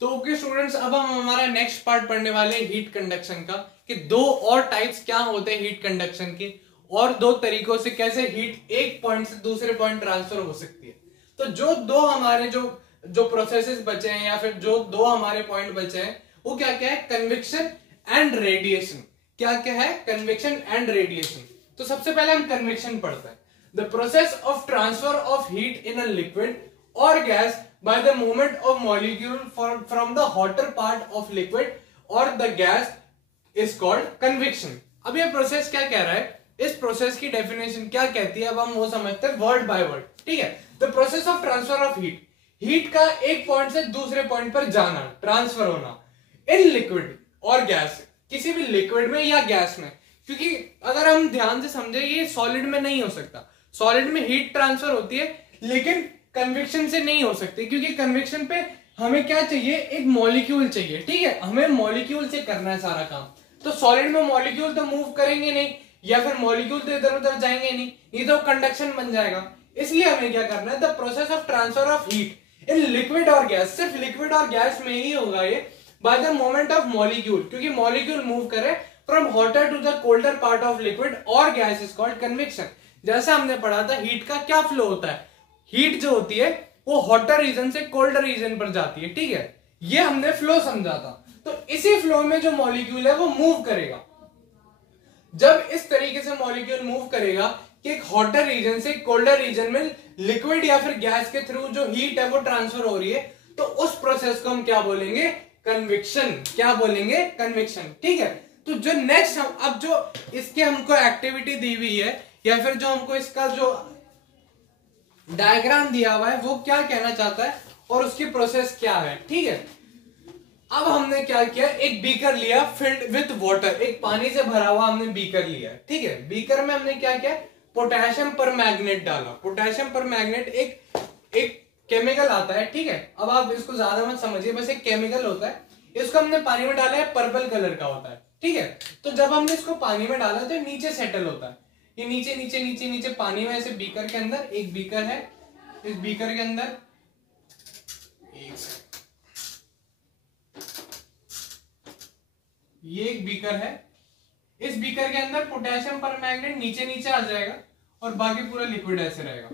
तो okay students, अब हम हमारा नेक्स्ट पार्ट पढ़ने वाले हैं हीट कंडक्शन का, कि दो और टाइप्स क्या होते हैं हीट कंडक्शन के, और दो तरीकों से कैसे हीट एक पॉइंट से दूसरे पॉइंट ट्रांसफर हो सकती है। तो जो दो हमारे जो प्रोसेसेस बचे हैं या फिर जो दो हमारे पॉइंट बचे हैं वो क्या क्या है, कन्वेक्शन एंड रेडिएशन। क्या क्या है, कन्वेक्शन एंड रेडिएशन। तो सबसे पहले हम कन्वेक्शन पढ़ते हैं। The process of transfer of heat in a liquid और gas by the movement of molecule from the hotter part of liquid or the gas is called convection। अब ये process क्या कह रहा है, इस प्रोसेस की डेफिनेशन क्या कहती है, अब हम वो समझते हैं वर्ड बाय वर्ड। ठीक है, the process of transfer of heat, heat का एक पॉइंट से दूसरे पॉइंट पर जाना, ट्रांसफर होना, इन लिक्विड और गैस, किसी भी लिक्विड में या गैस में। क्योंकि अगर हम ध्यान से समझे ये सॉलिड में नहीं हो सकता, सॉलिड में हीट ट्रांसफर होती है लेकिन कन्वेक्शन से नहीं हो सकती, क्योंकि कन्वेक्शन पे हमें क्या चाहिए, एक मॉलिक्यूल चाहिए। ठीक है, हमें मॉलिक्यूल से करना है सारा काम। तो सॉलिड में मॉलिक्यूल तो मूव करेंगे नहीं, या फिर मॉलिक्यूल तो इधर उधर जाएंगे नहीं, ये तो कंडक्शन बन जाएगा। इसलिए हमें क्या करना है, the process of transfer of heat in liquid और गैस, सिर्फ लिक्विड और गैस में ही होगा ये, by the moment of molecule, क्योंकि मॉलिक्यूल मूव करे from hotter to the colder part of liquid और गैस इज कॉल्ड कन्वेक्शन। जैसा हमने पढ़ा था हीट का क्या फ्लो होता है, हीट जो होती है वो हॉटर रीजन से कोल्डर रीजन पर जाती है। ठीक है, ये हमने फ्लो समझा था। तो इसी फ्लो में जो मॉलिक्यूल है वो मूव करेगा। जब इस तरीके से मॉलिक्यूल मूव करेगा कि एक हॉटर रीजन से कोल्डर रीजन में लिक्विड या फिर गैस के थ्रू जो हीट है वो ट्रांसफर हो रही है, तो उस प्रोसेस को हम क्या बोलेंगे, कन्वेक्शन। क्या बोलेंगे, कन्वेक्शन। ठीक है, तो जो नेक्स्ट अब जो इसके हमको एक्टिविटी दी हुई है या फिर जो हमको इसका जो डायग्राम दिया हुआ है वो क्या कहना चाहता है और उसकी प्रोसेस क्या है। ठीक है, अब हमने क्या किया, एक बीकर लिया फिल्ड विथ वाटर, एक पानी से भरा हुआ हमने बीकर लिया। ठीक है, बीकर में हमने क्या किया, पोटेशियम परमैंगनेट डाला। पोटेशियम परमैंगनेट एक केमिकल आता है। ठीक है, अब आप इसको ज्यादा मत समझिए, बस एक केमिकल होता है। इसको हमने पानी में डाला है, पर्पल कलर का होता है। ठीक है, तो जब हमने इसको पानी में डाला तो नीचे सेटल होता है, ये नीचे नीचे नीचे नीचे पानी में, ऐसे बीकर के अंदर एक बीकर है, इस बीकर के अंदर ये एक बीकर है, इस बीकर के अंदर पोटेशियम परमैंगनेट नीचे नीचे आ जाएगा और बाकी पूरा लिक्विड ऐसे रहेगा,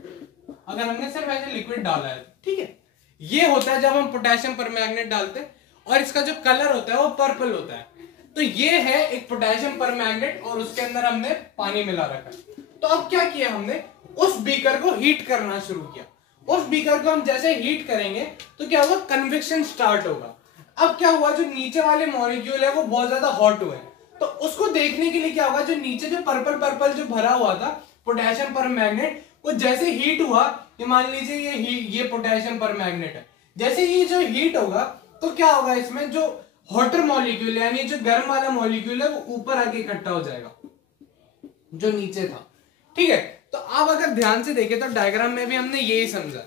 अगर हमने सिर्फ ऐसे लिक्विड डाला है। ठीक है, ये होता है जब हम पोटेशियम परमैंगनेट डालते हैं, और इसका जो कलर होता है वो पर्पल होता है। तो ये है एक पोटेशियम परमैंगनेट और उसके अंदर हमने पानी मिला रखा है। तो अब क्या किया हमने, उस बीकर को हीट करना शुरू किया। उस बीकर को हम जैसे हीट करेंगे तो क्या होगा, कन्वेक्शन स्टार्ट होगा। अब क्या हुआ, जो नीचे वाले मॉलिक्यूल है वो बहुत ज्यादा हॉट हुए, तो उसको देखने के लिए क्या होगा, जो नीचे जो पर्पल पर्पल जो भरा हुआ था पोटेशियम परमैंगनेट, वो जैसे हीट हुआ, ये मान लीजिए ये पोटेशियम परमैंगनेट है, जैसे ये जो हीट होगा तो क्या होगा, इसमें जो हॉटर मॉलिक्यूल यानी जो गर्म वाला मॉलिक्यूल है वो ऊपर आके इकट्ठा हो जाएगा जो नीचे था। ठीक है, तो आप अगर ध्यान से देखें तो डायग्राम में भी हमने यही समझा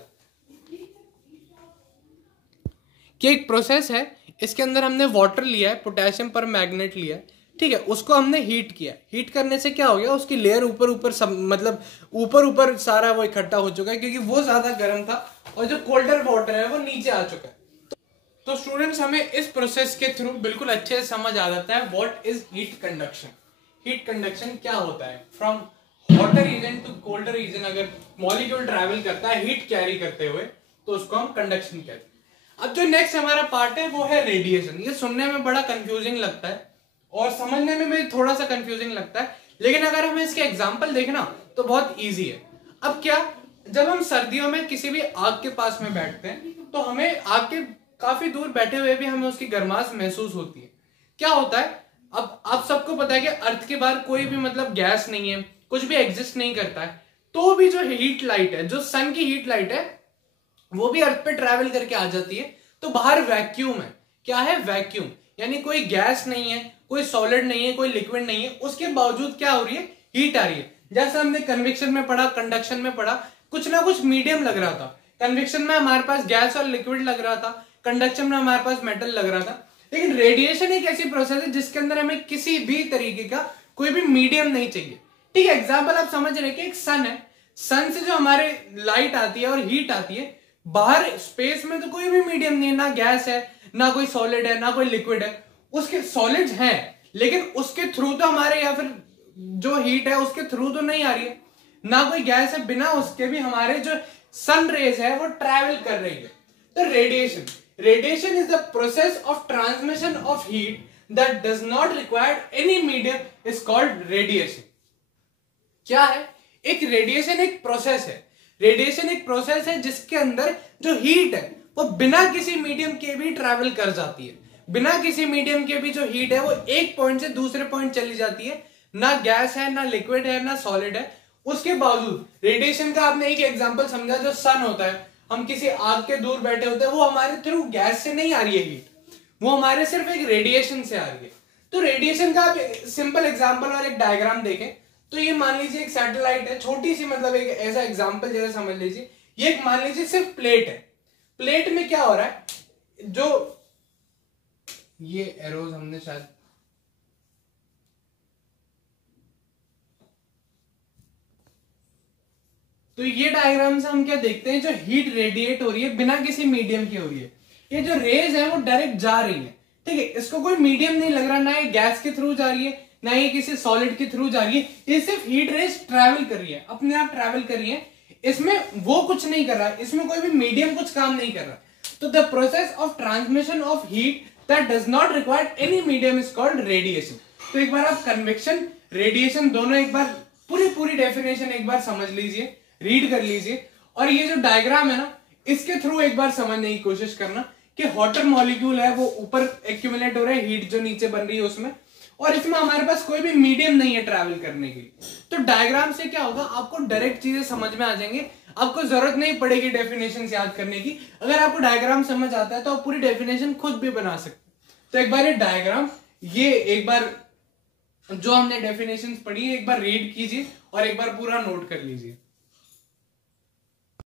कि एक प्रोसेस है, इसके अंदर हमने वाटर लिया है, पोटेशियम परमैंगनेट लिया है। ठीक है, उसको हमने हीट किया, हीट करने से क्या हो गया, उसकी लेयर ऊपर ऊपर सब मतलब ऊपर ऊपर सारा वो इकट्ठा हो चुका है, क्योंकि वो ज्यादा गर्म था और जो कोल्डर वाटर है वो नीचे आ चुका है। तो स्टूडेंट्स, हमें इस प्रोसेस के थ्रू बिल्कुल अच्छे से समझ आ जाता है what is heat conduction. Heat conduction क्या होता है, from hotter region to colder region अगर मॉलिक्यूल ट्रैवल करता है हीट कैरी करते हुए तो उसको हम कंडक्शन कहते हैं। अब जो नेक्स्ट हमारा पार्ट है वो है रेडिएशन। ये सुनने में बड़ा कंफ्यूजिंग लगता है और समझने में भी थोड़ा सा कंफ्यूजिंग लगता है, लेकिन अगर हमें इसके एग्जाम्पल देखना तो बहुत ईजी है। अब क्या, जब हम सर्दियों में किसी भी आग के पास में बैठते हैं तो हमें आग के काफी दूर बैठे हुए भी हमें उसकी गर्माश महसूस होती है। क्या होता है, अब आप सबको पता है कि अर्थ के बाहर कोई भी मतलब गैस नहीं है, कुछ भी एग्जिस्ट नहीं करता है, तो भी जो हीट लाइट है, जो सन की हीट लाइट है, वो भी अर्थ पे ट्रैवल करके आ जाती है। तो बाहर वैक्यूम है। क्या है, वैक्यूम, यानी कोई गैस नहीं है, कोई सॉलिड नहीं है, कोई लिक्विड नहीं है, उसके बावजूद क्या हो रही है, हीट आ रही है। जैसा हमने कन्वेक्शन में पढ़ा, कंडक्शन में पढ़ा, कुछ ना कुछ मीडियम लग रहा था। कन्वेक्शन में हमारे पास गैस और लिक्विड लग रहा था, कंडक्शन में हमारे पास मेटल लग रहा था। लेकिन रेडिएशन एक ऐसी प्रोसेस है जिसके अंदर हमें किसी भी तरीके का कोई भी मीडियम नहीं चाहिए। ठीक है, एग्जांपल आप समझ रहे हैं कि एक सन है, सन से जो हमारे लाइट आती है और हीट आती है, बाहर स्पेस में तो कोई भी मीडियम नहीं है, ना गैस है ना कोई सॉलिड है ना कोई लिक्विड है। उसके सॉलिड्स हैं लेकिन उसके थ्रू तो हमारे, या फिर जो हीट है उसके थ्रू तो नहीं आ रही है। ना कोई गैस है, बिना उसके भी हमारे जो सन रेज है वो ट्रैवल कर रही है। तो radiation is the process of transmission of heat that does not require any medium is called radiation. क्या है? एक रेडिएशन एक प्रोसेस है। रेडिएशन एक प्रोसेस है जिसके अंदर जो हीट है वो बिना किसी मीडियम के भी ट्रैवल कर जाती है। बिना किसी मीडियम के भी जो हीट है वो एक पॉइंट से दूसरे पॉइंट चली जाती है। ना गैस है, ना लिक्विड है, ना सॉलिड है। उसके बावजूद रेडिएशन का आपने एक एग्जांपल समझा, जो सन होता है, हम किसी आग के दूर बैठे होते हैं, वो हमारे थ्रू गैस से नहीं आ रही है हीट, वो हमारे सिर्फ एक रेडिएशन से आ रही है। तो रेडिएशन का आप सिंपल एग्जांपल और एक डायग्राम देखें तो ये मान लीजिए एक सैटेलाइट है, छोटी सी, मतलब एक ऐसा एग्जांपल जैसा समझ लीजिए। ये एक मान लीजिए सिर्फ प्लेट है। प्लेट में क्या हो रहा है, जो ये एरोज हमने शायद, तो ये डायग्राम से हम क्या देखते हैं, जो हीट रेडिएट हो रही है बिना किसी मीडियम की हो रही है। ये जो रेज है वो डायरेक्ट जा रही है, ठीक है, इसको कोई मीडियम नहीं लग रहा, ना ये गैस के थ्रू जा रही है ना ये किसी सॉलिड के थ्रू जा रही है। ये सिर्फ हीट रेज ट्रैवल कर रही है, अपने आप ट्रैवल कर रही है। इसमें वो कुछ नहीं कर रहा है, इसमें कोई भी मीडियम कुछ काम नहीं कर रहा। तो the process of transmission of heat that does not require any medium is called radiation. तो एक बार आप कन्वेक्शन, रेडिएशन दोनों एक बार पूरी डेफिनेशन एक बार समझ लीजिए, रीड कर लीजिए। और ये जो डायग्राम है ना, इसके थ्रू एक बार समझने की कोशिश करना कि वाटर मॉलिक्यूल है वो ऊपर एक्यूमुलेट हो रहा है, हीट जो नीचे बन रही है उसमें, और इसमें हमारे पास कोई भी मीडियम नहीं है ट्रैवल करने के लिए। तो डायग्राम से क्या होगा, आपको डायरेक्ट चीजें समझ में आ जाएंगे, आपको जरूरत नहीं पड़ेगी डेफिनेशन याद करने की। अगर आपको डायग्राम समझ आता है तो आप पूरी डेफिनेशन खुद भी बना सकते। तो एक बार ये डायग्राम, ये एक बार जो हमने डेफिनेशन पढ़ी है एक बार रीड कीजिए और एक बार पूरा नोट कर लीजिए।